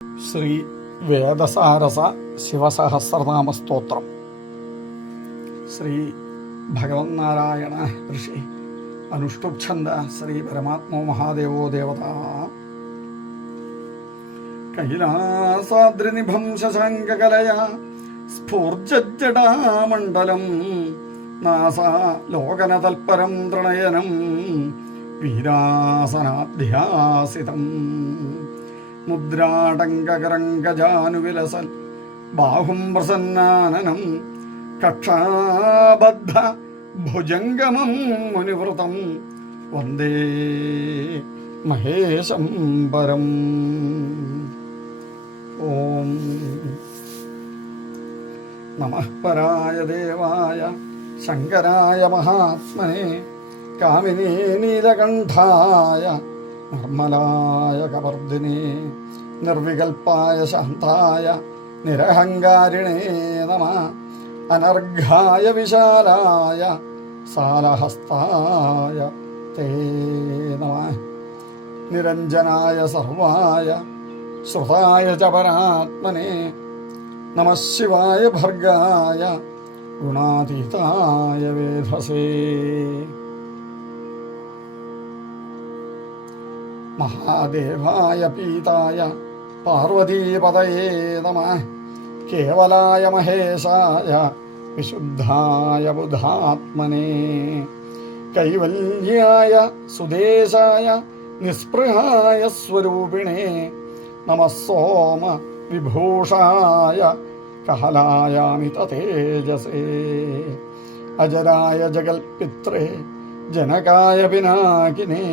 ശ്രീ വേദസാരസ ശിവസഹസ്രനാമസ്തോത്രം. ശ്രീ ഭഗവന്നാരായണ ഋഷി അനുഷ്ടുപ്ഛന്ദ ശ്രീ പരമാത്മോ മഹാദേവോ ദേവത. കൈലാസാദ്രിനിഭം ശശാങ്കകലയ സ്ഫൂർജടാമണ്ഡലം നാസാ ലോകനതൽപരം തൃണയനം വീരാസനാധ്യാസിതം മുദ്രാടങ്കകരംഗജാനുവിലസൽ ബാഹും പ്രസന്നാനനം കക്ഷാബദ്ധ ഭുജംഗമം മുനിവൃതം വന്ദേ മഹേശം പരം. ഓം നമഃ പരായ ദേവായ ശങ്കരായ മഹാത്മനെ കാമിനീ നീലകണ്ഠായ നിർമ്മലായ കവർദിനേ നിർവികൽപ്പായ ശാന്തായ നിരഹങ്കാരിണേ നമഃ. അനർഘായ വിശാലായ സാലഹസ്തായ തേ നമഃ. നിരഞ്ജനായ സർവായ ശ്രുതായ ച പരാത്മനെ നമഃ ശിവായ ഭർഗായ ഗുണാതീതായ വേധസേ. മഹാദേവായ പീതായ പാർവതീപതയേ നമഃ. കേവലായ മഹേശായ വിശുദ്ധായ ബുധാത്മനേ കൈവല്യായ സുദേശായ നിസ്പൃഹായ സ്വരൂപിണേ നമഃ. സോമ വിഭൂഷായ കഹലായാമിത തേജസേ അജരായ ജഗൽപിത്രേ ജനകായ പിനാകിനേ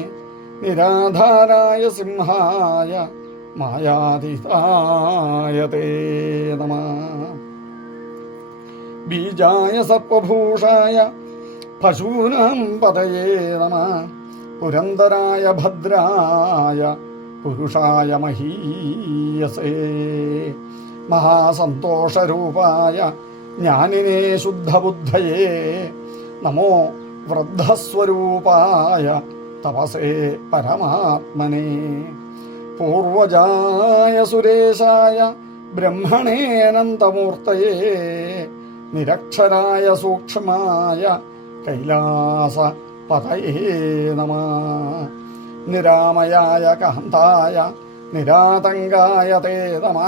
നിരാധാരായ സിംഹായ മായാതീതായ തേ നമഃ. ബീജായ സർപ്പഭൂഷായ പശൂനാം പതയേ നമഃ. പുരന്ദരായ ഭദ്രായ പുരുഷായ മഹീയസേ മഹാസന്തോഷരൂപായ ജ്ഞാനിനേ ശുദ്ധബുദ്ധയേ നമോ. വൃദ്ധസ്വരൂപായ തപസേ പരമാത്മനേ പൂർവജായ സുരേശായ ബ്രഹ്മണേനന്തമൂർത്തയേ നിരക്ഷരായ സൂക്ഷ്മായ കൈലാസ പതയേ നമഃ. നിരാമയായ കാന്തായ നിരാതങ്കായ തേ നമഃ.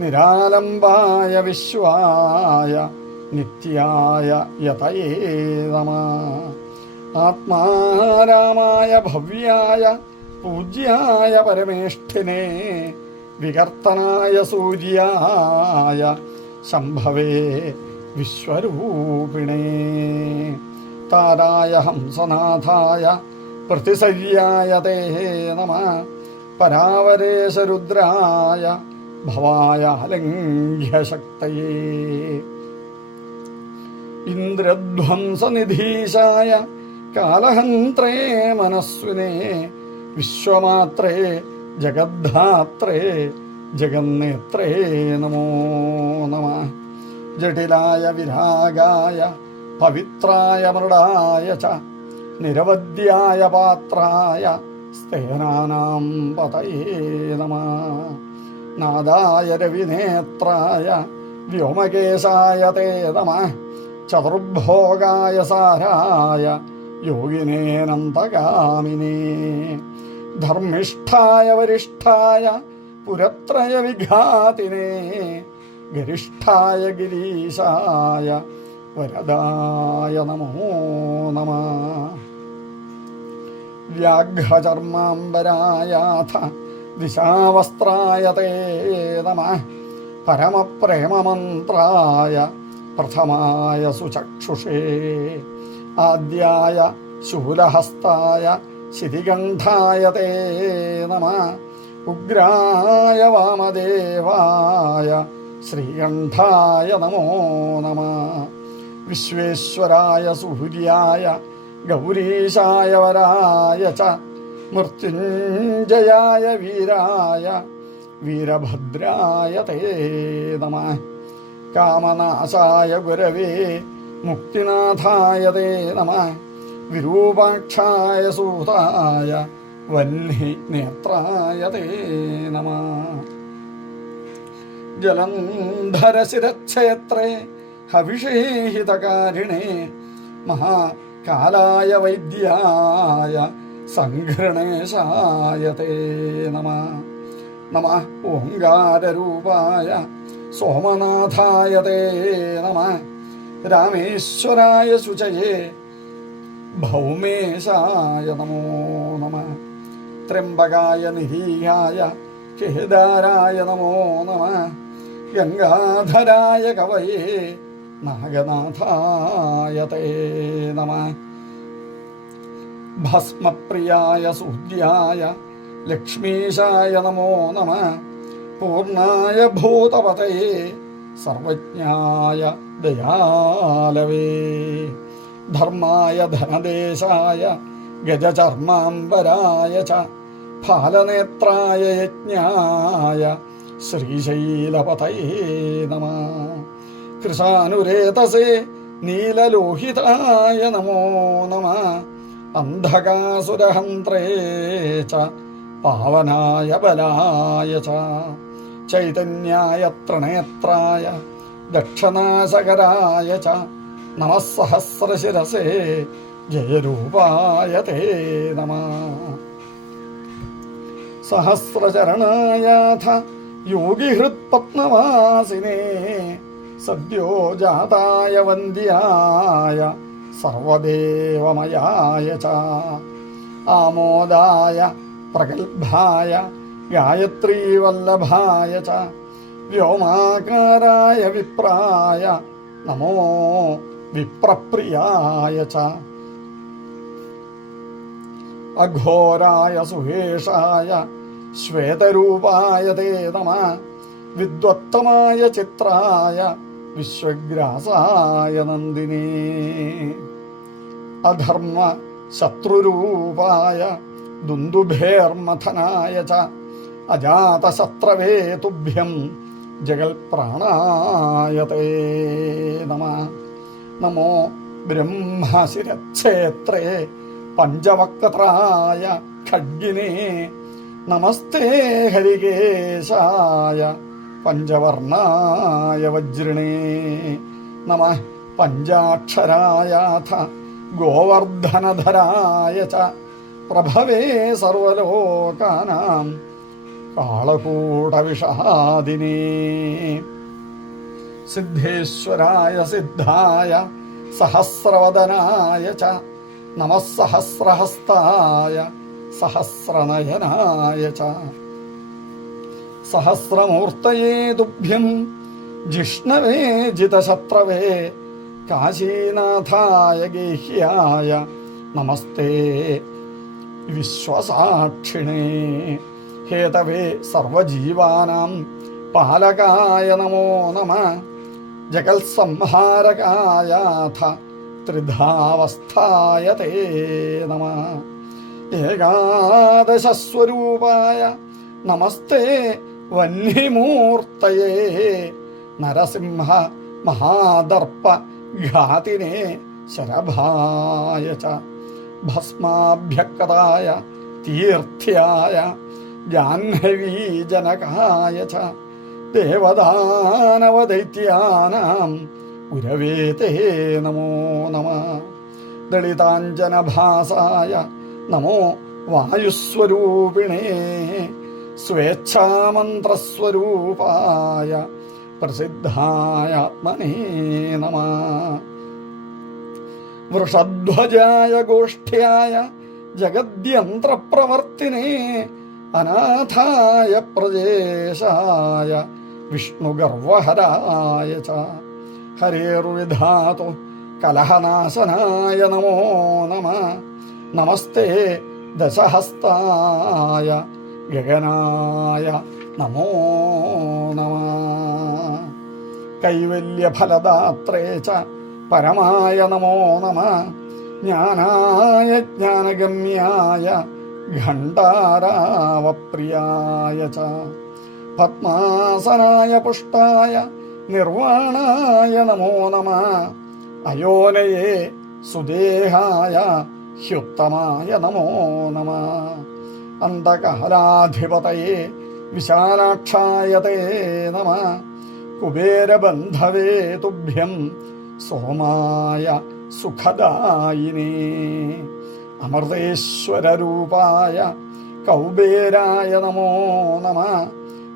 നിരാലംബായ വിശ്വായ നിത്യായ യതയേ നമഃ. ആത്മാരാമായ ഭവ്യായ പൂജ്യായ പരമേഷ്ഠിനേ വികർത്തനായ സൂര്യായ ശംഭവേ വിശ്വരൂപിണേ താരായ ഹംസനാഥായ പ്രതിസര്യായ തേ നമഃ. പരാവരേശരുദ്രായ ഭവായ അലംഘ്യശക്തയേ ഇന്ദ്രധ്വംസനിധീശായ കാലഹന്ത്രേ മനസ്വിനേ വിശ്വമാത്രേ ജഗദ്ധാത്രേ ജഗന്നേത്രേ നമോ നമഃ. ജടിലായ വിരാഗായ പവിത്രായ മൃഡായ ച നിരവധ്യായ പാത്രായ സ്തേനാനാം പതയേ നമഃ. നാദായ രവിനേത്രായ വ്യോമകേശായ തേ നമഃ. ചതുർഭോഗായ സാരായ യോഗിനേനന്തകാമിനേ ധർമ്മിഷ്ഠായ വരിഷ്ഠായ പുരത്രയ വിഘാതിനേ ഗരിഷ്ഠായ ഗിരീശായ വരദായ നമോ നമഃ. വ്യാഘ്രചർമാംബരായാഥ ദിശാവസ്ത്രായ തേ നമഃ. പരമപ്രേമമന്ത്രായ പ്രഥമായ സുചക്ഷുഷേ ആദ്യായ ശൂലഹസ്തായ ശിതികണ്ഠായ തേ നമഃ. ഉഗ്രായ വാമദേവായ ശ്രീകണ്ഠായ നമോ നമഃ. വിശ്വേശ്വരായ സൂര്യായ ഗൗരീശായ വരായ ച മൃത്യുഞ്ജയായ വീരായ വീരഭദ്രായ തേ നമഃ. കാമനാശായ ഗുരവേ മുക്തിനാഥായ തേ നമഃ. വിരൂപാക്ഷായ സൂതായ വഹ്നി നേത്രായ തേ നമഃ. ജലന്ധരശിരക്ഷേത്രേ ഹവിഷേഹിതകാരിണേ മഹാകാലായ വൈദ്യായ സംഘൃണേശായ തേ നമഃ. നമഃ ഓംകാരരൂപായ സോമനാഥായ തേ നമഃ. രാമേശ്വരായ ശുചയേ ഭൗമേശായ നമോ നമഃ. ത്രയംബകായ നിരീഹായ കേദാരായ നമോ നമഃ. ഗംഗാധരായ കവയേ നാഗനാഥായ തേ നമഃ. ഭസ്മപ്രിയായ സൂര്യായ ലക്ഷ്മീശായ നമോ നമഃ. പൂർണ്ണായ ഭൂതപതയേ സർവജ്ഞായ ദയാലവേ. ധർമായ ധനദേശായ ഗജചർമാംബരായ ച ഫാലനേത്രായ യജ്ഞായ ശ്രീശൈലപതയേ നമഃ. കൃശാനുരേതസേ നീലലോഹിതായ നമോ നമഃ. അന്ധകാസുരഹന്ത്രേ ച പാവനായ ബലായ ച ചൈതന്യായ ത്രിനേത്രായ ദക്ഷനാശകരായ ച നമഃ സഹസ്രശിരസേ ജയരൂപായ തേ നമഃ. സഹസ്രചരണായാഥ യോഗിഹൃത്പത്മവാസിനേ സദ്യോ ജാതായ വന്ദ്യായ സർവദേവമയായ ച ആമോദായ പ്രഗൽഭായ ഗായത്രീവല്ലഭായ ച വ്യോമാകാരായ വിപ്രായ നമോ വിപ്രപ്രിയായ ച അഘോരായ സുഹേഷായ ശ്വേതരൂപായ തേ നമഃ. വിദ്വത്തമായ ചിത്രായ വിശ്വഗ്രാസായ നന്ദിനേ അധർമ്മ ശത്രുരൂപായ ദുന്ദുഭേർമഥനായ ച അജാതശത്രവേ തുഭ്യം ജഗൽപ്രാണായ തേ നമഃ. നമോ ബ്രഹ്മശിരക്ഷേത്രേ പഞ്ചവക്ത്രായ ഖഡ്ഗിനേ നമസ്തേ ഹരികേശായ പഞ്ചവർണായ വജ്രിണേ നമഃ. പഞ്ചാക്ഷരായാഥ ഗോവർദ്ധനധരായ ച പ്രഭവേ സർവലോകാനാം കാളകൂടവിഷാദിനേ സിദ്ധേശ്വരായ സിദ്ധായ സഹസ്രവദനായ ച നമഃ സഹസ്രഹസ്തായ സഹസ്രനയനായ ച സഹസ്രമൂർത്തയേ തുഭ്യം ജിഷ്ണവേ ജിതശത്രവേ കാശീനാഥായ ഗേഹ്യായ നമസ്തേ വിശ്വസാക്ഷിണേ ഹേതവേ സർവജീവാനാം പാലകായ നമോ നമഃ. ജഗത്സംഹാരകായാഥ ത്രിധാവസ്ഥായ തേ നമഃ. ഏകാദശസ്വരൂപായ നമസ്തേ വഹ്നിമൂർത്തയേ നരസിംഹ മഹാദർപ്പ ഘാതിനേ ശരഭായ ച ഭസ്മാഭ്യക്തായ തീർത്ഥ്യായ ജാഹ്നവീജനകായ ച ദേവദാനവദൈത്യാനാം ഉരവേ തേ നമോ നമഃ. ദളിതാഞ്ജനഭാസായ നമോ വായുസ്വരൂപിണേ സ്വേച്ഛാമന്ത്രസ്വരൂപായ പ്രസിദ്ധായാത്മനേ നമഃ. വൃഷധ്വജായ ഗോഷ്ഠ്യായ ജഗദ്യന്ത്രപ്രവർത്തിനേ അനാഥായ പ്രജേശായ വിഷ്ണുഗർവഹരായ ച ഹരേർവിധാതു കലഹനാശനായ നമോ നമഃ. നമസ്തേ ദശഹസ്തായ ഗഗനായ നമോ നമഃ. കൈവല്യഫലദാത്രേ ച പരമായ നമോ നമഃ. ജ്ഞാനായ ജ്ഞാനഗമ്യായ ഘണ്ടാരാവപ്രിയായ ച പദ്മാസനായ പുഷ്ടായ നിർവാണായ നമോ നമഃ. അയോനയേ സുദേഹായ ഹ്യുത്തമായ നമോ നമഃ. അന്തകാലാധിപതയേ വിശാലാക്ഷായ തേ നമഃ കുബേരബന്ധവേ തുഭ്യം സോമായ സുഖദായിനേ അമൃതേശ്വരരൂപായ കൗബേരായ നമോ നമഃ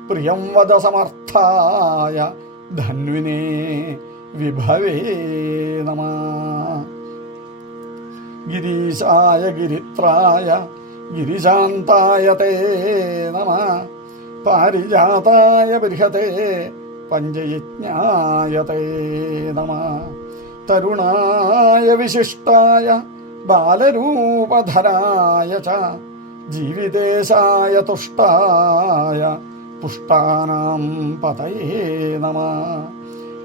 പ്രിയം വദ സമർത്ഥായ ധന്വിനേ വിഭവേ നമഃ ഗിരീശായ ഗിരിത്രായ ഗിരിശാന്തായ തേ നമഃ പാരിജാതായ ബൃഹതേ പഞ്ചയജ്ഞായ തേ നമഃ തരുണായ വിശിഷ്ടായ ബാലരൂപധരായ ച ജീവിതേശായ തുഷ്ടായ പുഷ്ടാനാം പതയേ നമഃ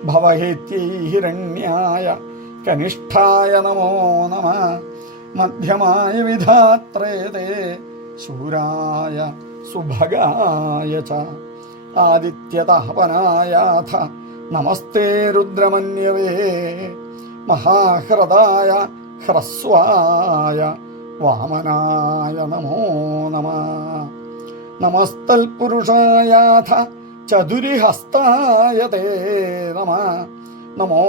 ഭവഹേത്യൈ ഹിരണ്യായ കനിഷ്ഠായ നമോ നമഃ മധ്യമായ വിധാത്രേ തേ ശൂരായ സുഭഗായ ച ആദിത്യതാപനായാഥ നമസ്തേ രുദ്രമന്യവേ മഹാഹൃദായ ഹ്രസ്വായ വാമനായ നമോ നമഃ നമസ്തൽപുരുഷായാഥ ചതുരിഹസ്തായ തേ നമഃ നമോ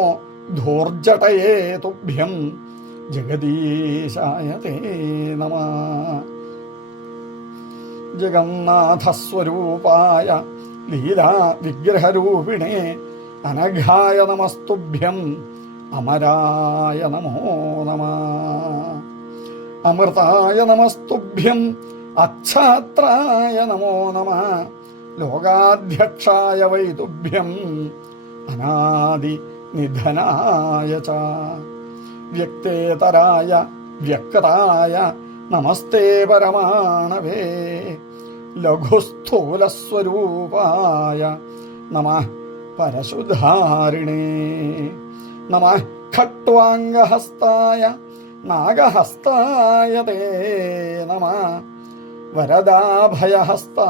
ധൂർജടയേ തുഭ്യം ജഗദീശായ തേ നമഃ ജഗന്നാഥസ്വരൂപായ ലീലാ വിഗ്രഹരൂപിണേ അനഘായ നമസ്തുഭ്യം അമരായ നമോ നമഃ അമൃതായ നമസ്തുഭ്യം അച്ഛാത്രായ നമോ നമഃ ലോകാധ്യക്ഷായ വൈ തുഭ്യം അനാദി നിധനായ ച വ്യക്തേതരായ വ്യക്തായ നമസ്തേ പരമാണവേ ലഘുസ്ഥൂലസ്വരൂപായ നമഃ പരശുധാരിണേ നമഃ ഖട്വാംഗഹസ്തായ നാഗഹസ്തായ തേ നമഃ വരദാഭയഹസ്തായ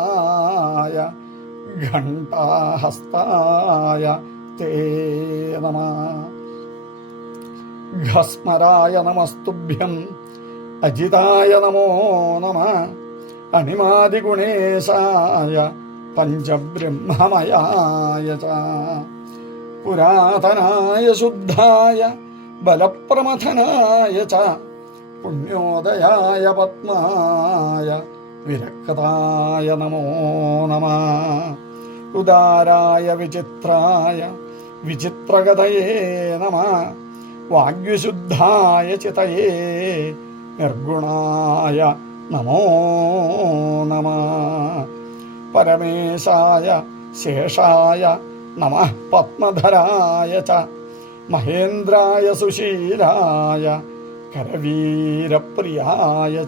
ഘണ്ടാഹസ്തായ തേ നമഃ ഘസ്മരായ നമസ്തുഭ്യം അജിതായ നമോ നമഃ അണിമാദിഗുണേശായ പഞ്ചബ്രഹ്മമയായ ച പുരാതനായ ശുദ്ധായ ബലപ്രമഥനായ ച പുണ്യോദയായ പത്മായ വിരക്തായ നമോ നമഃ ഉദാരായ വിചിത്രായ വിചിത്രഗതയേ നമഃ വാഗ്വിശുദ്ധായ ചിതയേ നിർഗുണായ നമോ നമഃ പരമേശായ ശേഷായ നമഃ പത്മധരായ ച മഹേന്ദ്രായ സുശീലായ കരവീരപ്രിയായ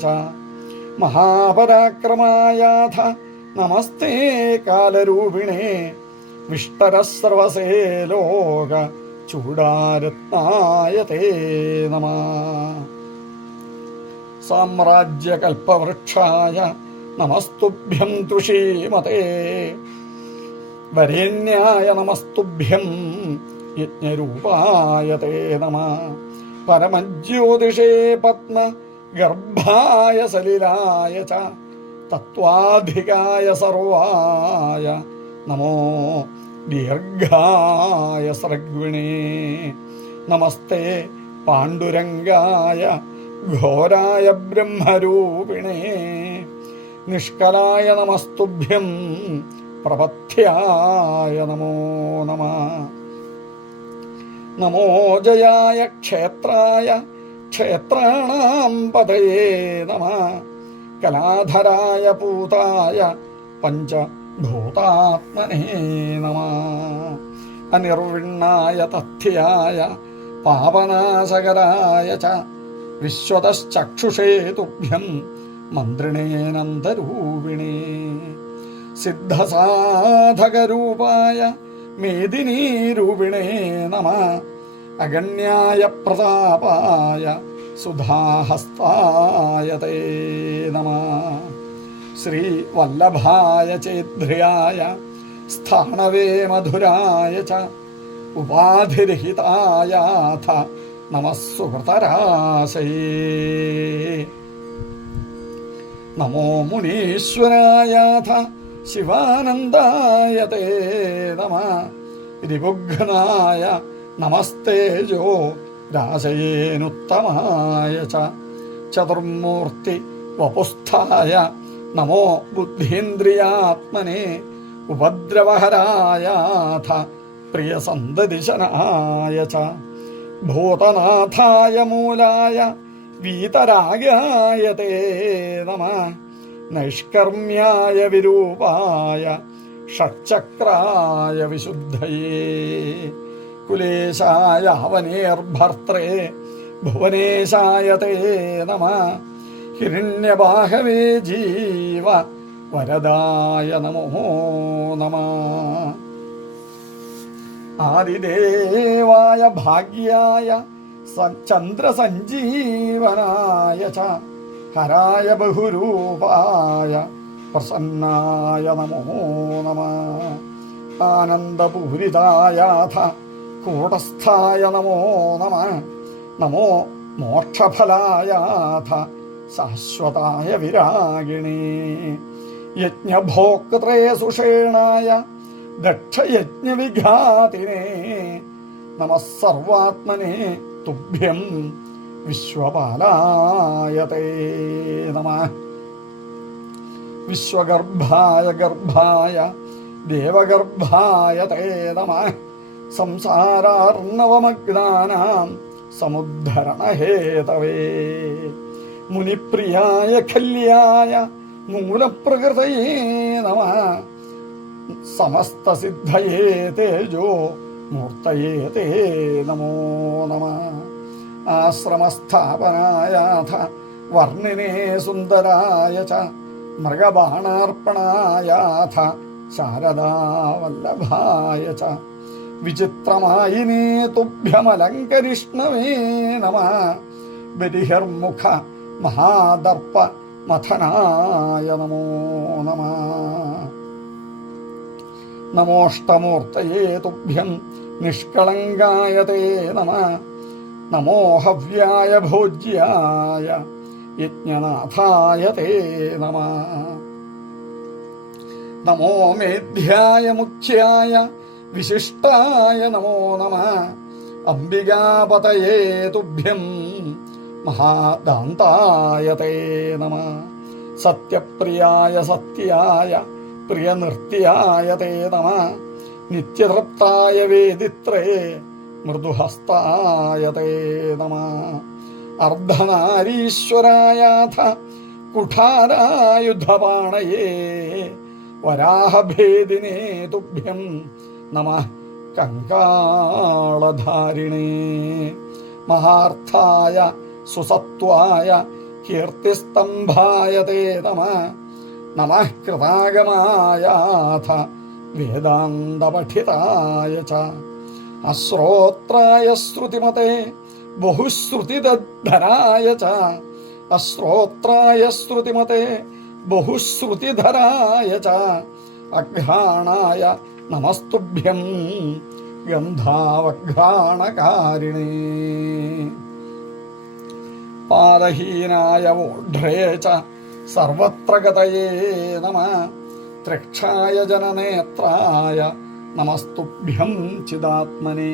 ച മഹാപരാക്രമായാഥ നമസ്തേ കാലരൂപിണേ വിഷ്ടരസ്രവസേ ലോക ചൂടാരത്നായ തേ നമഃ സാമ്രാജ്യകൽപ്പവൃക്ഷായ നമസ്തുഭ്യം തുഷീമതേ വരേണ്യായ നമസ്തുഭ്യം യജ്ഞരൂപായ തേ നമഃ പരമജ്യോതിഷേ പത്മ ഗർഭായ സലിലായ ച തത്വാധികായ സർവായ നമോ ദീർഘായ സൃഗ്വിണേ നമസ്തേ പാണ്ഡുരംഗായ ഘോരായ ബ്രഹ്മരൂപിണേ നിഷ്കലായ നമസ്തുഭ്യം പ്രപഥ്യായ നമോ നമഃ നമോ ജയായ ക്ഷേത്രായ ക്ഷേത്രാണാം പതയേ നമഃ കലാധരായ പൂതായ പഞ്ചഭൂതാത്മനേ നമഃ അനിർവിണ്ണായ തഥ്യായ പാവനാശകരായ ച വിശ്വതശ്ചക്ഷുഷേ തുഭ്യം മന്ത്രിണേനന്തരൂപിണേ സിദ്ധസാധകരൂപായ മേദിനീരൂപിണേ നമഃ അഗണ്യായ പ്രതാപായ സുധാഹസ്തായ തേ നമഃ ശ്രീവല്ലഭായ ചേദ്ധ്രിയായ സ്ഥാണവേ മധുരായ ച ഉപാധിരഹിതായാഥ നമഃ സുഹൃതരാശയേ നമോ മുനീശ്വരായാഥ ശിവാനന്ദായ തേ നമഃ രിപുഘ്നായ നമസ്തേജോ രാശയേനുത്തമായ ച ചതുർമൂർത്തി വപുസ്ഥായ നമോ ബുദ്ധീന്ദ്രിയാത്മനെ ഉപദ്രവഹരായാഥ പ്രിയസന്തതിശനായ ച ഭൂതനാഥായ മൂലായ വീതരാഗായ തേ നമഃ നൈഷ്കർമ്മ്യായ വിരൂപായ ഷട്ചക്രായ വിശുദ്ധയേ കുലേശായ അവനേർഭർത്രേ ഭുവനേശായ തേ നമഃ ഹിരണ്യബാഹവേ ജീവ വരദായ നമോ നമഃ ആദിദേവായ ഭാഗ്യായ ചന്ദ്രസഞ്ജീവനായ ച ഹരായ ബഹുരൂപായ പ്രസന്നായ നമോ നമഃ ആനന്ദപൂരിതായാഥ കൂടസ്ഥായ നമോ നമഃ നമോ മോക്ഷഫലായാഥ ശാശ്വതായ വിരാഗിണേ യജ്ഞഭോക്തൃ സുഷേണായ ദക്ഷയജ്ഞവിഘാതിനേ നമഃ സർവാത്മനേ തുഭ്യം വിശ്വപാലായ തേ നമഃ വിശ്വഗർഭായ ഗർഭായ ദേവഗർഭായ തേ നമഃ സംസാരാർണവമഗ്നാനാം സമുദ്ധരണഹേതവേ മുനിപ്രിയായ ഖല്യായ മൂലപ്രകൃതയേ നമഃ സമസ്തസിദ്ധയേ തേജോ മൂർത്തയേ തേ നമോ നമഃ ആശ്രമസ്ഥാപനായാഥ വർണ്ണിനേ സുന്ദരായ ച മൃഗബാണാർപ്പണായാഥ ശാരദാവല്ലഭായ ച വിചിത്രമായിനേ തുഭ്യമലങ്കരിഷ്ണവേ നമഃ ബരിഹർമുഖ മഹാദർപ്പ മഥനായ നമോ നമഃ നമോഷ്ടമൂർത്തയേ തുഭ്യം നിഷ്കളങ്കായ തേ നമഃ നമോ ഹവ്യായ ഭോജ്യായ യജ്ഞനാഥായ തേ നമഃ നമോ മേധ്യായ മുഖ്യായ വിശിഷ്ടായ നമോ നമഃ അംബികാപതയേ തുഭ്യം മഹാദാന്തായ തേ നമഃ സത്യപ്രിയായ സത്യായ പ്രിയനൃത്യായ തേ നമഃ നിത്യതൃപ്തായ വേദിത്രേ മൃദുഹസ്തായ തേ നമഃ അർദ്ധനാരീശ്വരായാഥ കുഠാരായുധപാണയേ വരാഹഭേദിനേ തുഭ്യം നമഃ കങ്കാളധാരിണേ മഹാർത്ഥായ സുസത്വായ കീർത്തിസ്തംഭായ തേ നമഃ നമഃ കൃതാഗമായാഥ വേദാന്തപഠിതായ ച അശ്രോത്രായ ശ്രുതിമതേ ബഹുശ്രുതിധരായ ച അശ്രോത്രായ ശ്രുതിമതേ ബഹുശ്രുതിധരായ ച അഘ്രാണായ നമസ്തുഭ്യം ഗന്ധാവഘ്രാണകാരിണേ പാദഹീനായ വോഢ്രേ ച സർവത്ര ഗതയേ നമഃ ത്രക്ഷായ ജനനേത്രായ നമസ്തുഭ്യം ചിദാത്മനേ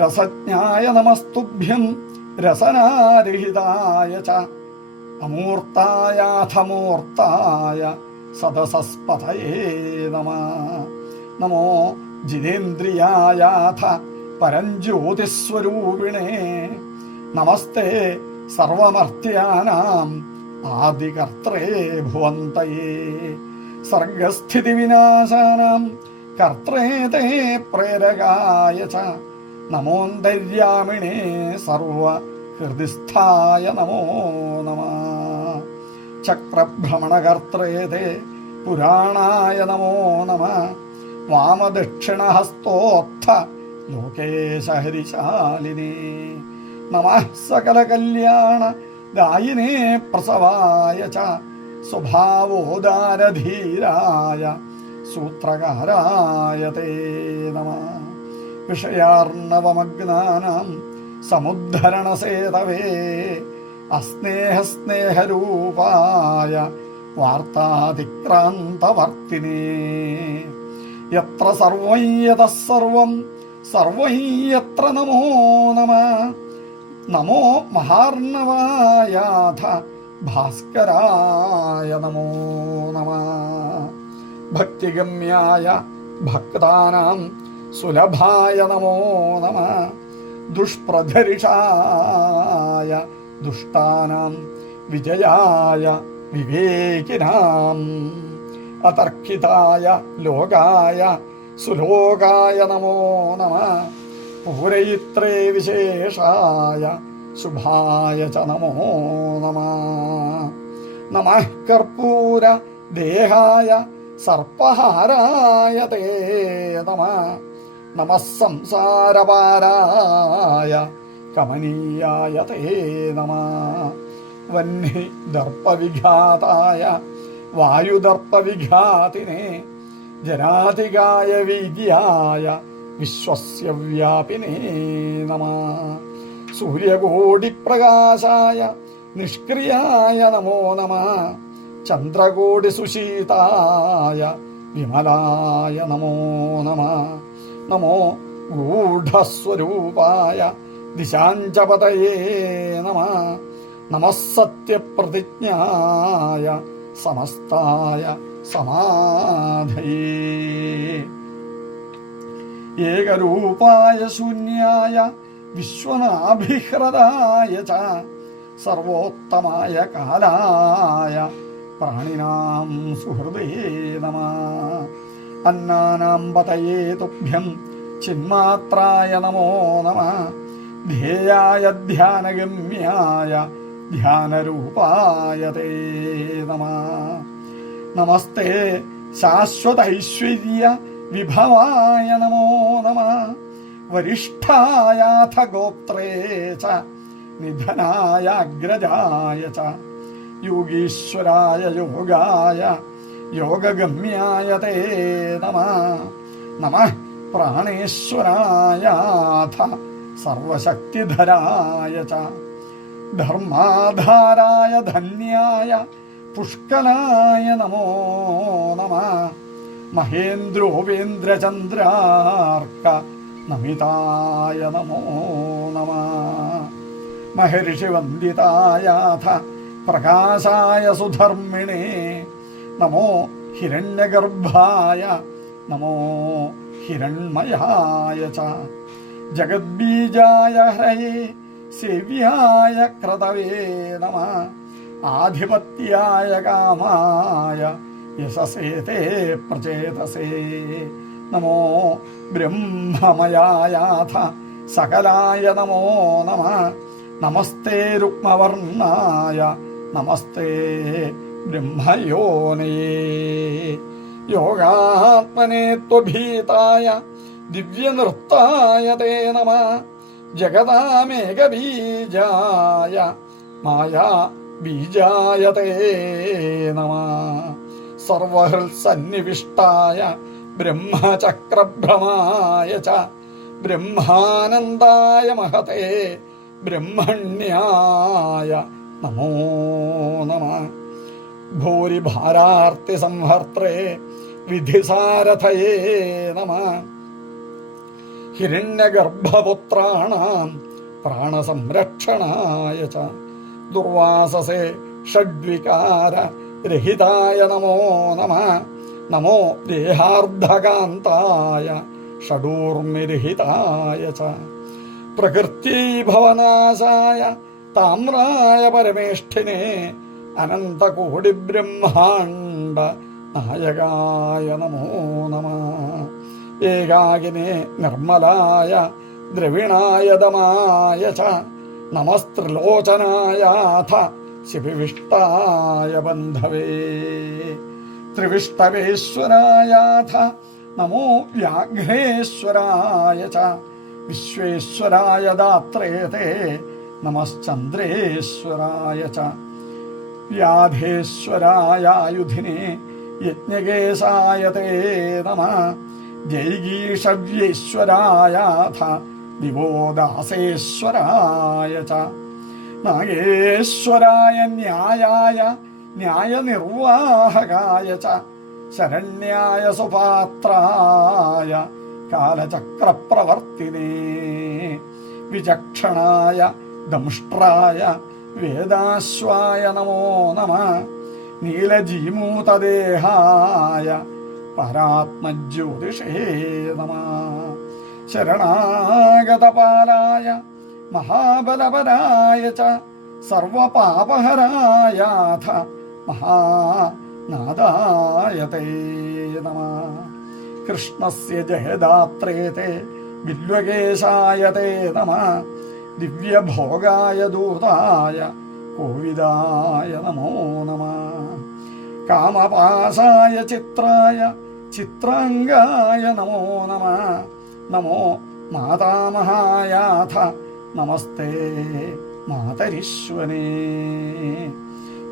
രസജ്ഞായ നമസ്തുഭ്യം രസനാരഹിതായ ച അമൂർത്തായാഥമൂർത്തായ സദസസ്പതയേ നമഃ നമോ ജിതേന്ദ്രിയായാഥ പരഞ്ജ്യോതിസ്വരൂപിണേ നമസ്തേ സർവമർത്യാനാം ആദികർത്രേ ഭുവന്തയേ സർഗസ്ഥിതിവിനാശാനാം കർത്രേ തേ പ്രേരകായ ച നമോന്തര്യാമിണേ സർവഹൃദിസ്ഥായ നമോ നമഃ ചക്രഭ്രമണകർത്രേ തേ പുരാണായ നമോ നമഃ വാമദക്ഷിണഹസ്തോത്ഥ ലോകേശഹരിശാലിനേ നമഃ സകലകല്യാണ ദായിനേ പ്രസവായ ച സ്വഭാവോദാരധീരായ സൂത്രകാരായ തേ നമഃ വിഷയാർണവമഗ്നാനാം സമുദ്ധരണസേതവേ അസ്നേഹസ്നേഹരൂപായ വാർത്താതിക്രാന്തവർത്തിനേ യത്ര സർവൈ യതഃ സർവം സർവൈ യത്ര നമോ നമഃ നമോ മഹാർണവായാഥ ഭാസ്കരായ നമോ നമഃ ഭക്തിഗമ്യായ ഭക്താനാം സുലഭായ നമോ നമഃ ദുഷ്പ്രധരിഷായ ദുഷ്ടാനാം വിജയായ വിവേകിനാം അതർക്കിതായ ലോകായ സുലോകായ നമോ നമഃ പൂരയിത്രേ വിശേഷായ ശുഭായ ച നമോ നമഃ നമഃ കർപ്പൂര ദേഹായ സർപ്പഹാരായ തേ നമഃ നമഃ സംസാരപാരായ കമനീയായ തേ നമഃ വഹ്നി ദർപ്പവിഘാതായ വായുദർപ്പവിഘാതിനേ ജനാധികായ വീര്യായ വിശ്വസ്യ വ്യാപിനേ നമഃ സൂര്യകോടിപ്രകാശായ നിഷ്ക്രിയായ നമോ നമഃ ചന്ദ്രകോടിസുശീതായ വിമലായ നമോ നമഃ നമോ ഗൂഢസ്വരൂപായ ദിശാഞ്ചപതയേ നമഃ നമഃ സത്യപ്രതിജ്ഞായ സമസ്തായ സമാധയേ ഏകരൂപായ ശൂന്യായ വിശ്വനാഭിഹൃതായ ച സർവോത്തമായ കാലായ പ്രാണിനാം സുഹൃദേ നമഃ അന്നാനാം പതയേ തുഭ്യം ചിന്മാത്രായ നമോ നമഃ ധ്യേയായ ധ്യാനഗമ്യായ ധ്യാനരൂപായ തേ നമഃ നമസ്തേ ശാശ്വതൈശ്വര്യ വിഭവായ നമോ നമഃ വരിഷ്ഠായാഥ ഗോത്രേ ച നിധനായ അഗ്രജായ ച യോഗീശ്വരായ യോഗായ യോഗഗമ്യായ തേ നമഃ നമഃ പ്രാണേശ്വരായാഥ സർവശക്തിധരായ ച ധർമാധാരായ ധന്യായ പുഷ്കലായ നമോ നമഃ മഹേന്ദ്രോപേന്ദ്രചന്ദ്രാർക്ക നമിതായ നമോ നമഃ മഹർഷിവന്ദിതായാഥ പ്രകാശായ സുധർമ്മിണേ നമോ ഹിരണ്യഗർഭായ നമോ ഹിരൺമയായ ച ജഗദ്ബീജായ ഹരയേ സേവ്യായ ക്രതവേ നമഃ ആധിപത്യായ കാമായ യശസേ തേ പ്രചേതസേ നമോ ബ്രഹ്മമയായാഥ സകലായ നമോ നമഃ നമസ്തേ രുക്മവർണ്ണായ നമസ്തേ ബ്രഹ്മയോനയേ യോഗാത്മനേ ത്വഭീതായ ദിവ്യനൃത്തായ തേ നമഃ ജഗതാമേകബീജായ മായാ ബീജായ തേ നമഃ സർവഹൃത്സന്നിവിഷ്ടായ ബ്രഹ്മചക്രഭ്രമായ ച ബ്രഹ്മാനന്ദായ മഹതേ ബ്രഹ്മണ്യായ നമോ നമഃ ഭൂരിഭാരാർത്തി സംഹർത്രേ വിധിസാരഥയേ നമഃ ഹിരണ്യഗർഭപുത്രാണാം പ്രാണസംരക്ഷണായ ച ദുർവാസസേ ഷഡ്വികാര രഹിതായ നമോ നമഃ നമോ ദേഹാർദ്ധകാന്തായ ഷഡൂർമിരഹിതായ ച പ്രകൃത്യൈഭവനാശായ താമ്രായ പരമേഷ്ഠിനേ അനന്തകോടിബ്രഹ്മാണ്ഡ നായകായ നമോ നമഃ ഏകാകിനേ നിർമ്മലായ ദ്രവിണായ ദമായ ച നമസ്ത്രിലോചനായാഥ ശിവിവിഷ്ടായ ബന്ധവേ ത്രിവിഷ്ടവേശ്വരായാഥ നമോ വ്യാഘ്രേശ്വരായ ച വിശ്വേശ്വരായ ദാത്രേ തേ നമശ്ചന്ദ്രേശ്വരായ ച വ്യാധേശ്വരായായുധിനേ യജ്ഞകേശായ തേ നമഃ ജൈഗീഷവ്യേശ്വരായാഥ ദിവോദാസേശ്വരായ ച നാഗേശ്വരായ ന്യായായ ന്യായനിർവാഹകായ ച ശരണ്യായ സുപാത്രായ കാലചക്രപ്രവർത്തിനേ വിചക്ഷണായ ദംഷ്ട്രായ വേദാശ്വായ നമോ നമഃ നീലജീമൂതദേഹായ പരാത്മജ്യോതിഷേ നമഃ ശരണാഗതപാലായ മഹാബലപരായ ച സർവപാപഹരായാഥ മഹാനാദായ തേ നമഃ കൃഷ്ണസ്യ ജയദാത്രേ തേ വില്വകേശായ തേ നമഃ ദിവ്യഭോഗായ ദൂതായ കോവിദായ നമോ നമഃ കാമപാശായ ചിത്രായ ചിത്രാംഗായ നമോ നമഃ നമോ മാതാമഹായാഥ നമസ്തേ മാതരീശ്വരേ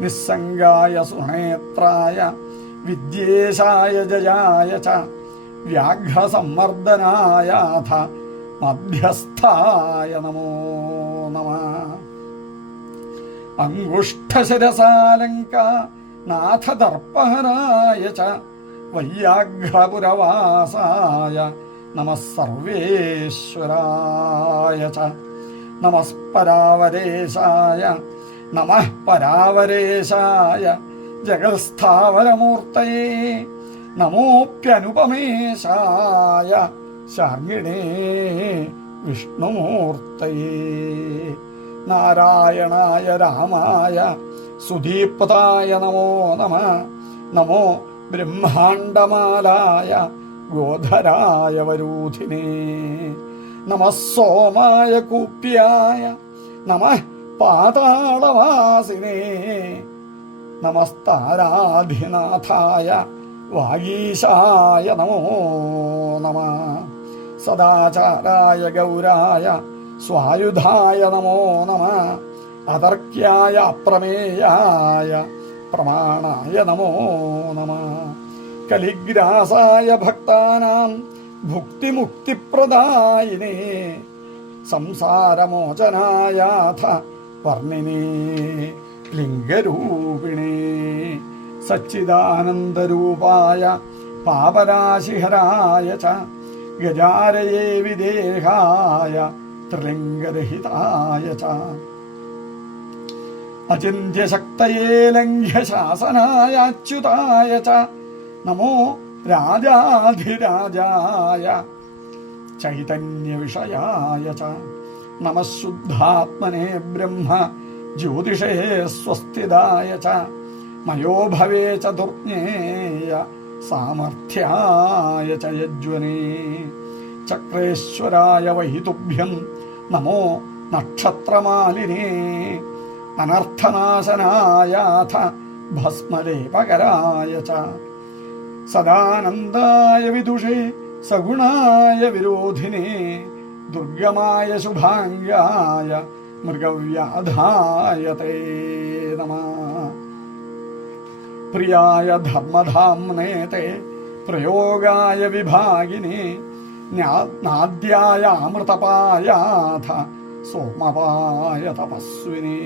നിസ്സംഗായ സുനേത്രായ വിദ്യേശായ ജയായ ച വ്യാഘ്രസമ്മർദ്ദനായാഥ മധ്യസ്ഥായ നമോ നമഃ അംഗുഷ്ഠശിരസാലങ്ക നാഥദർപ്പഹരായ ച വയ്യാഘ്രപുരവാസായ നമഃ സർവേശ്വരായ ച നമഃ പരാവരേശായ നമഃ പരാവരേശായ ജഗത്സ്ഥാവരമൂർത്തയേ നമോപ്യനുപമേശായ ശാർങ്ങിണേ വിഷ്ണുമൂർത്തയേ നാരായണായ രാമായ സുദീപ്തായ നമോ നമഃ നമോ ബ്രഹ്മാണ്ഡമാലായ ഗോധരായ വരൂധിനേ നമഃ സോമായ കൂപ്യായ നമഃ പാതാളവാസിനേ നമസ്താരാധിനാഥായ വാഗീശായ നമോ നമഃ സദാചാരായ ഗൗരായ സ്വായുധായ നമോ നമഃ അതർക്യായ അപ്രമേയായ പ്രമാണായ നമോ നമഃ കലിഗ്രാസായ ഭക്താനാം ഭുക്തിമുക്തിപ്രദായിനേ സംസാരമോചനായാഥ വർണ്ണിനേ ലിംഗരൂപിണേ സച്ചിദാനന്ദരൂപായ പാപരാശിഹരായ ച ഗജാരയേ വിദേഹായ ത്രിലിംഗരഹിതായ ച അചിന്ത്യശക്തയേ ലംഘ്യശാസനായ അച്യുതായ ച നമോ രാജാധിരാജായ ചൈതന്യവിഷയായ ച നമഃ ശുദ്ധാത്മനേ ബ്രഹ്മ ജ്യോതിഷേ സ്വസ്ഥിതായ ച മയോഭവേ ച ദുർജ്ഞേയ സാമർഥ്യായ ച യജ്വനേ ചക്രേശ്വരായ വൈതുഭ്യം നമോ നക്ഷത്രമാലിനേ അനർത്ഥനാശനായാഥ ഭസ്മലേപകരായ ച സദാനന്ദായ വിദുഷേ സഗുണായ വിരോധിനേ ദുർഗമായ ശുഭാംഗായ മൃഗവ്യാധായ തേ നമഃ പ്രിയായ ധർമ്മധാംനേ തേ പ്രയോഗായ വിഭാഗിനേ നാദ്യായ അമൃതപായാഥ സോമപായ തപസ്വിനേ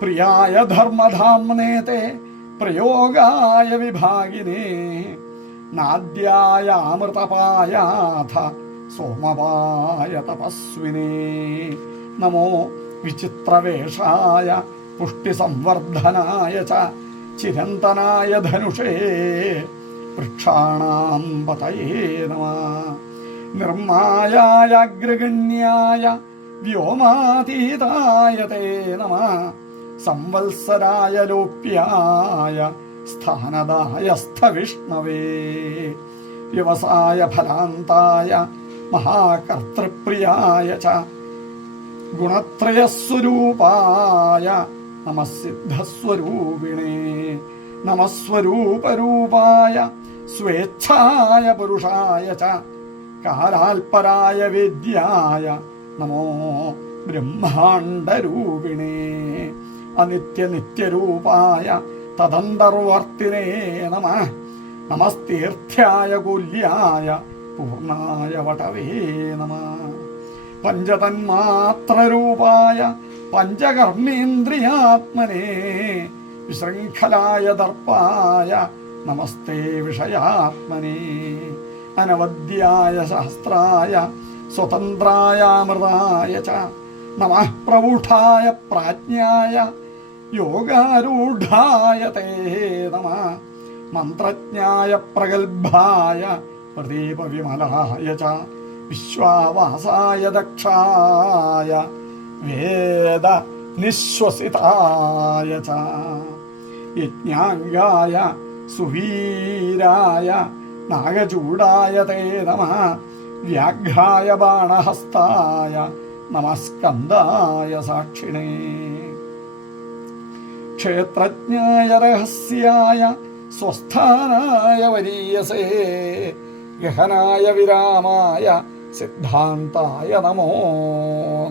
പ്രിയായ ധർമ്മധാംനേ തേ പ്രയോഗായ വിഭാഗിനേ നാദ്യായ അമൃതപായാഥ സോമപായ തപസ്വിനേ നമോ വിചിത്രവേഷായ പുഷ്ടിസംവർദ്ധനായ ച ചിരന്തനായ ധനുഷേ വൃക്ഷാണാം പതയേ നമഃ നിർമായായ അഗ്രഗണ്യായ വ്യോമാതീതായ തേ നമഃ സംവത്സരായ ലോപ്യായ സ്ഥാനദായ സ്ഥവിഷ്ണവേ വ്യവസായ ഫലാന്തായ മഹാകർത്തൃപ്രിയായ ച ഗുണത്രയസ്വരൂപായ നമഃ സിദ്ധസ്വരൂപിണേ നമഃ സ്വരൂപരൂപായ സ്വേച്ഛായ പുരുഷായ ച കാലാൽപരായ വേദ്യായ നമോ ബ്രഹ്മാണ്ഡരൂപിണേ അനിത്യനിത്യരൂപായ തദന്തർവർത്തിനേ നമഃ നമസ്തീർത്ഥായ കുല്യായ പൂർണായ വടവേ നമഃ പഞ്ചതന്മാത്രരൂപായ പഞ്ചകർമ്മേന്ദ്രിയാത്മനേ വിശൃംഖലായ ദർപ്പായ നമസ്തേ വിഷയാത്മനേ അനവദ്യായ സഹസ്രായ സ്വതന്ത്രായ അമൃതായ ച നമഃ പ്രൗഢായ പ്രാജ്ഞായ യോഗാരൂഢായ തേ നമഃ മന്ത്രജ്ഞായ പ്രഗൽഭായ പ്രദീപവിമലായ ച വിശ്വാവാസായ ദക്ഷായ വേദ നിശ്വസിതായ ച യജ്ഞാംഗായ സുവീരായ നാഗചൂടായ തേ നമഃ വ്യാഘ്രായ ബാണഹസ്തായ നമസ്കന്ദായ സാക്ഷിണേ ക്ഷേത്രജ്ഞായ രഹസ്യായ സ്വസ്ഥാനായ വരീയസേ ഗഹനായ വിരാമായ സിദ്ധാന്തായ നമോ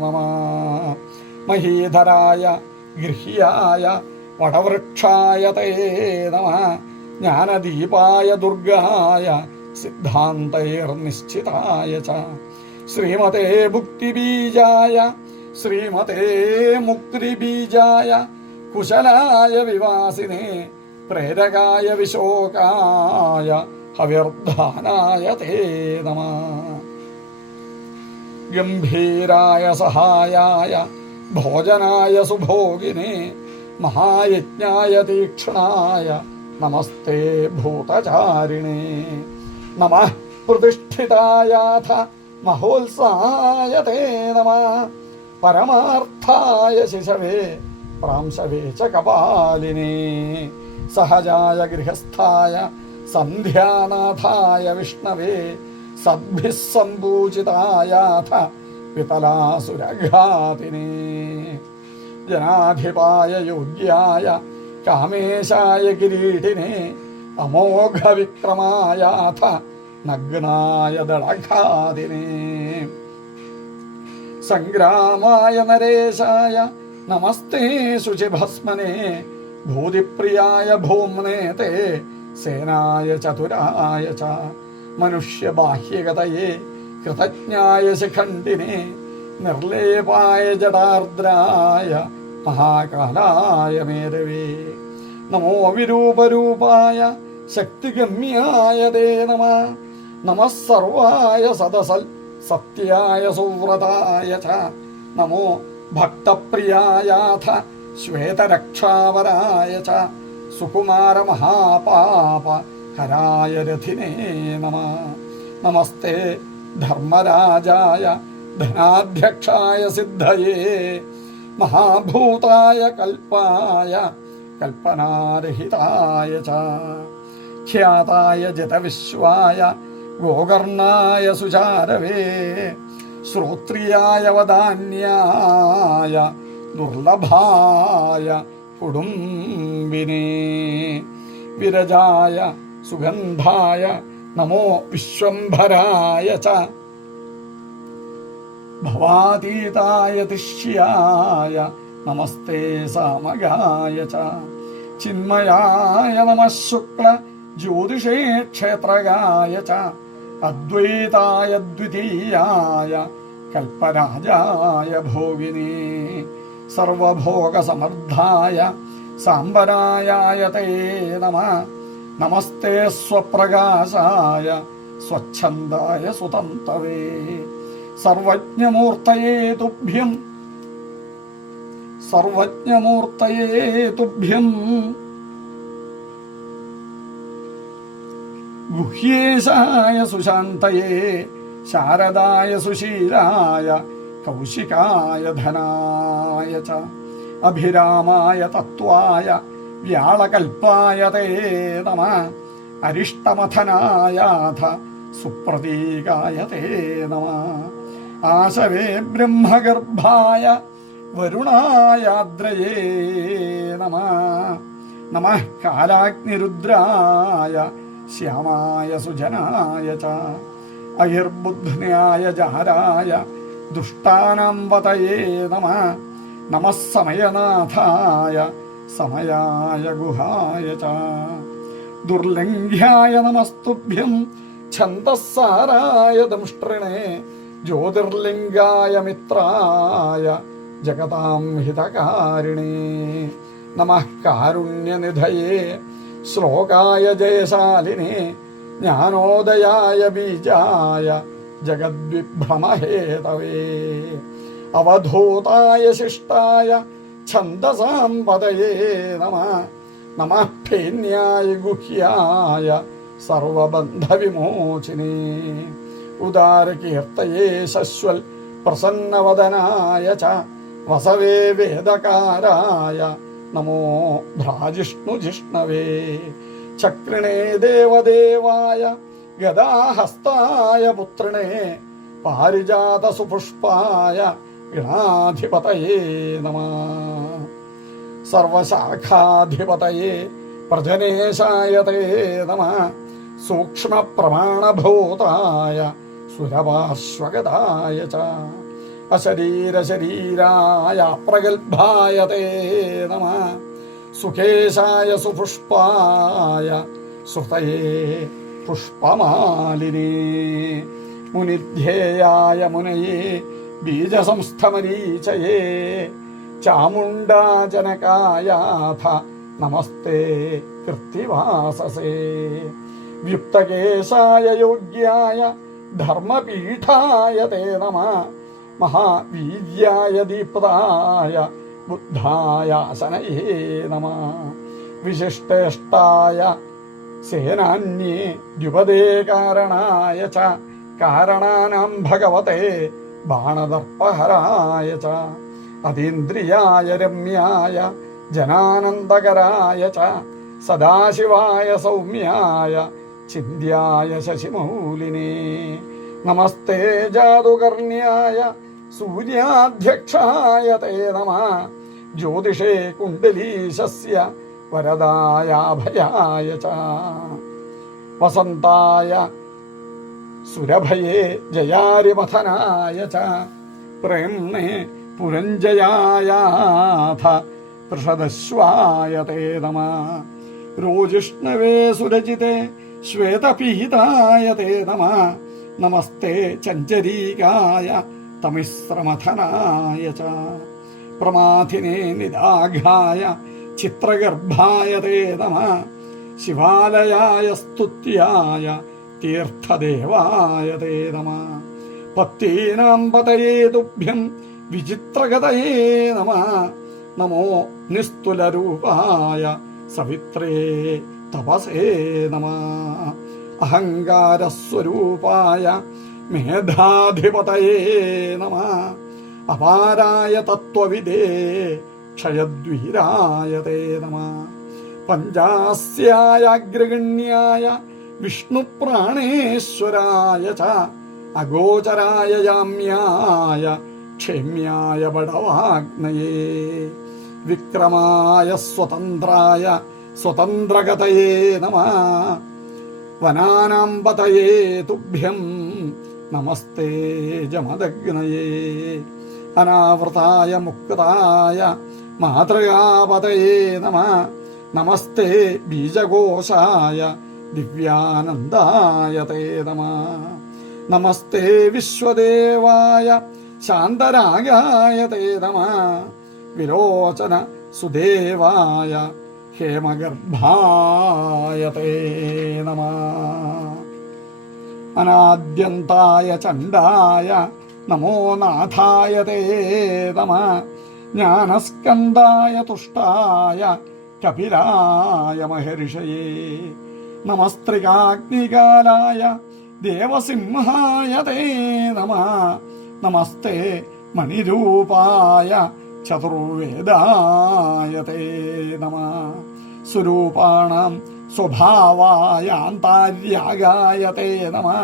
നമഃ മഹീധരായ ഗൃഹ്യായ വടവൃക്ഷായ തേ നമഃ ജ്ഞാനദീപായ ദുർഗായ സിദ്ധാന്തൈർനിശ്ചിതായ ച ശ്രീമതേ മുക്തിബീജായ കുശലായ വിവാസിനേ പ്രേരകായ വിശോകായ ഹവിർധാനായ തേ നമഃ ഗംഭീരായ സഹായായ ഭോജനായ സുഭോഗിനേ മഹായജ്ഞായ തീക്ഷ്ണായ നമസ്തേ ഭൂതചാരിണേ നമഃ പ്രതിഷ്ഠിതായാഥ മഹോത്സായ തേ നമഃ പരമാർത്ഥായ ശിശവേ പ്രാംശവേ ച കപാലിനേ സഹജായ ഗൃഹസ്ഥായ സന്ധ്യാനാഥായ വിഷ്ണവേ സദ്ഭിഃ സംപൂജിതായാഥ വിതലാസുരഘാതിനേ ജനാധിപായ യോഗ്യായ കാമേശായ കിരീടിനേ അമോഘവിക്രമായാഥ നഗ്നായ ദളഘാതിനേ സംഗ്രാമായ നരേശായ നമസ്തേ ശുചിഭസ്മനേ ഭൂതിപ്രിയായ ഭൂമ്നേ തേ സേനായ ചതുരായ ച മനുഷ്യബാഹ്യഗതയേ കൃതജ്ഞായ ശിഖണ്ഡിനേ നിർലേപായ ജടാർദ്രായ മഹാകാലായ മേരവേ നമോ വിരൂപരൂപായ ശക്തിഗമ്യായ തേ നമഃ നമഃ സർവായ സദസൽ സത്യായ സുവ്രതായ ച നമോ ഭക്തപ്രിയായാഥ ശ്വേതരക്ഷാവരായ ച സുകുമാരമഹാപാപ ഹരായ രഥിനേ നമഃ നമസ്തേ ധർമ്മരാജായ ധനാധ്യക്ഷായ സിദ്ധയേ മഹാഭൂതായ കൽപ്പായ കൽപ്പനാരഹിതായ ച ഖ്യാതായ ജതവിശ്വായ ഗോകർണായ സുചാരവേ ശ്രോത്രിയായ വദാന്യായ ദുർലഭായ കുടുംബിനേ വിരജായ സുഗന്ധായ നമോ വിശ്വംഭരായ ച ഭവാതീതായ തിഷ്യായ നമസ്തേ സാമഗായ ച ചിന്മയായ നമഃ ശുക്ല ജ്യോതിഷേ ക്ഷേത്രകായ ച അദ്വൈതായ ദ്വിതീയായ കൽപ്പരാജായ ഭോഗിനേ സർവഭോഗസമർത്ഥായ സാംബരായായ തേ നമഃ നമസ്തേ സ്വപ്രകാശായ സ്വച്ഛന്ദായ സുതന്തവേ സർവജ്ഞമൂർത്തയേ തുഭ്യം ഗുഹ്യേശായ സുശാന്തയേ ശാരദായ സുശീലായ കൗശികായ ധനായ ച അഭിരാമായ തത്വായ വ്യാളകൽപ്പായ തേ നമഃ അരിഷ്ടമഥനായാഥ സുപ്രതീകായ തേ നമഃ ആശവേ ബ്രഹ്മഗർഭായ വരുണായാദ്രയേ നമഃ നമഃ കാലാഗ്നിരുദ്രായ ശ്യാമായ സുജനായ ച അഹിർബുദ്ധ്നായ ജാരായ ദുഷ്ടാനാം വതയേ നമഃ നമഃ സമയനാഥായ സമയായ ഗുഹായ ച ദുർലംഘ്യായ നമസ്തുഭ്യം ഛന്ദസ്സാരായ ദംഷ്ട്രിണേ ജ്യോതിർലിംഗായ മിത്രായ ജഗതാം ഹിതകാരിണേ നമഃ കാരുണ്യനിധയേ ശ്ലോകായ ജയശാലിനേ ജ്ഞാനോദയായ ബീജായ ജഗദ്വിഭ്രമഹേതവേ അവധൂതായ ശിഷ്ടായ ഛന്ദസാം പതയേ നമഃ നമഃ ഫേന്യായ ഗുഹ്യായ സർവബന്ധവിമോചിനേ ഉദാരകീർത്തയേ ശശ്വൽ പ്രസന്നവദനായ ച വസവേ വേദകാരായ നമോ ഭ്രാജിഷ്ണുജിഷ്ണവേ ചക്രിണേ ദേവദേവായ ഗദാഹസ്തായ പുത്രിണേ പാരിജാതസുപുഷ്പായ ഗണാധിപതയേ നമഃ സർവശാഖാധിപതയേ പ്രജനേശായ തേ നമഃ സൂക്ഷ്മപ്രമാണഭൂതായ സുരപാർശ്വഗതായ ച അശരീരശരീരായ പ്രഗൽഭായ തേ നമഃ സുഖേശായ സുപുഷ്പായ ശ്രുതയേ പുഷ്പമാലിനേ മുനിധ്യേയായ മുനയേ ബീജസംസ്ഥമരീചയേ ചാമുണ്ഡാജനകായാഥ നമസ്തേ കൃത്തിവാസസേ വ്യുക്തകേശായ യോഗ്യായ ധർമ്മപീഠായ തേ നമഃ മഹാവീര്യായ ദീപ്തായ ബുദ്ധായാസനയേ നമഃ വിശിഷ്ടേഷ്ടായ സേനാന്യേ ദ്വിപദേ കാരണായ ച കാരണാനാം ഭഗവതേ ബാണദർപ്പഹരായ ച അതീന്ദ്രിയായ രമ്യായ ജനാനന്ദകരായ ച സദാശിവായ സൗമ്യായ ചിന്ത്യായ ശശിമൗലിനേ നമസ്തേ ജാതുകർണ്യായ സൂര്യാധ്യക്ഷായ തേ നമഃ ജ്യോതിഷേ കുണ്ഡലീശസ്യ വരദായാഭയായ ച വസന്തായ സുരഭയേ ജയാരിമഥനായ ച പ്രേംണേ പുരഞ്ജയായാഥ പൃഷദശ്വായ തേ നമഃ രോജിഷ്ണവേ സുരജിതേ ശ്വേതപീതായ തേ നമഃ നമസ്തേ ചഞ്ചരീകായ തമിശ്രമഥനായ ച പ്രമാഥിനേ നിദാഘായ ചിത്രഗർഭായ തേ നമഃ ശിവാലയായ സ്തുത്യായ തീർത്ഥദേവായ തേ നമഃ പത്തീനാം പതയേ തുഭ്യം വിചിത്രഗതയേ നമഃ നമോ നിസ്തുലരൂപായ സവിത്രേ തപസേ നമഃ അഹങ്കാരസ്വരൂപായ മേധാധിപതയേ നമഃ അപാരായ തത്വവിദേ ക്ഷയദ്വീരായ തേ നമഃ പഞ്ചാസ്യായാഗ്രഗണ്യായ വിഷ്ണുപ്രാണേശ്വരായ ച അഗോചരായ യാമ്യായ ക്ഷേമ്യായ ബടവാഗ്നയേ വിക്രമായ സ്വതന്ത്രായ സ്വതന്ത്രഗതയേ നമഃ വനാനാം പതയേ തുഭ്യം നമസ്തേ ജമദഗ്നയേ അനാവൃതായ മുക്തായ മാതൃകാപതയേ നമഃ നമസ്തേ ബീജകോശായ ദിവ്യാനന്ദായ തേ നമഃ നമസ്തേ വിശ്വദേവായ ശാന്തരാഗായ തേ നമഃ വിലോചന സുദേവായ ഹേമഗർഭായ തേ നമഃ അനാദ്യന്തായ ചണ്ഡായ നമോ നാഥായ തേ നമഃ ജ്ഞാനസ്കന്ധായ തുഷ്ടായ കപിലായ മഹർഷയേ നമസ്ത്രികാഗ്നികാലായ ദേവസിംഹായ തേ നമഃ നമസ്തേ മണിരൂപായ ചതുർവേദായ തേ നമഃ സ്വരൂപാണാം സ്വഭാവായ ആന്തര്യാഗായ തേ നമഃ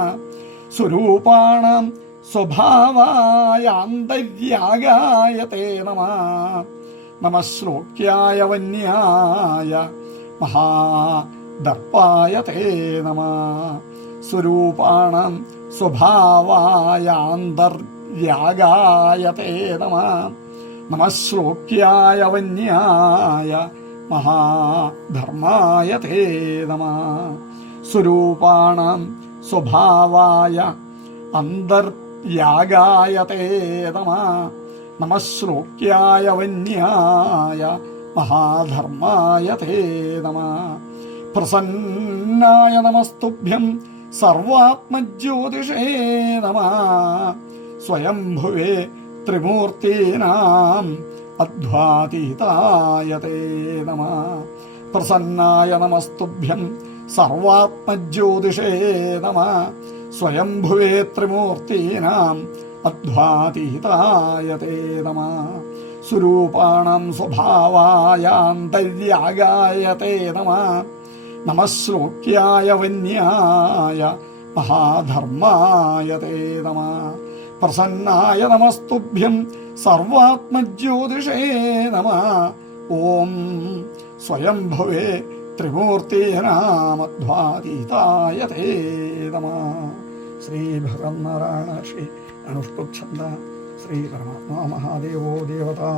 സ്വരൂപാണാം സ്വഭാവായ ആന്തര്യാഗായ തേ നമഃ നമഃ ശ്ലോക്യായ വന്യായ മഹാദർപ്പായ തേ നമഃ സ്വരൂപാണാം സ്വഭാവായ ആന്തര്യാഗായ തേ നമഃ നമഃ ശ്ലോക്യായ വന്യായ മഹാധർമായ തേ നമഃ സ്വരൂപാണാം സ്വഭാവായ അന്തര്യാഗായ തേ നമഃ നമഃ ശ്ലോക്യായ വന്യായ മഹാധർമായ തേ നമഃ. പ്രസന്നായ നമസ്തുഭ്യം സർവാത്മജ്യോതിഷേ നമഃ. സ്വയംഭുവേ ത്രിമൂർത്തീനാം അധ്വാതീതായ തേ നമഃ. പ്രസന്നായ നമസ്തുഭ്യം സർവാത്മജ്യോതിഷേ നമഃ. സ്വയംഭുവേ ത്രിമൂർത്തീനാം അധ്വാതീതായ തേ നമഃ. സ്വരൂപാണം സ്വഭാവായാന്തര്യാഗായ തേ നമഃ. നമഃ ശ്ലോക്യായ വന്യായ മഹാധർമായ തേ നമഃ. പ്രസന്നായ നമസ്തുഭ്യം സർവാത്മജ്യോതിഷേ നമഃ. ഓം സ്വയംഭവേ ത്രിമൂർത്തീനാമധ്വാതീതായ തേ നമഃ. ശ്രീഭഗവന്നാരായണ ശ്രീ അനുഷ്ടുച്ഛന്ദ ശ്രീ പരമാത്മാ മഹാദേവോ ദേവതാ.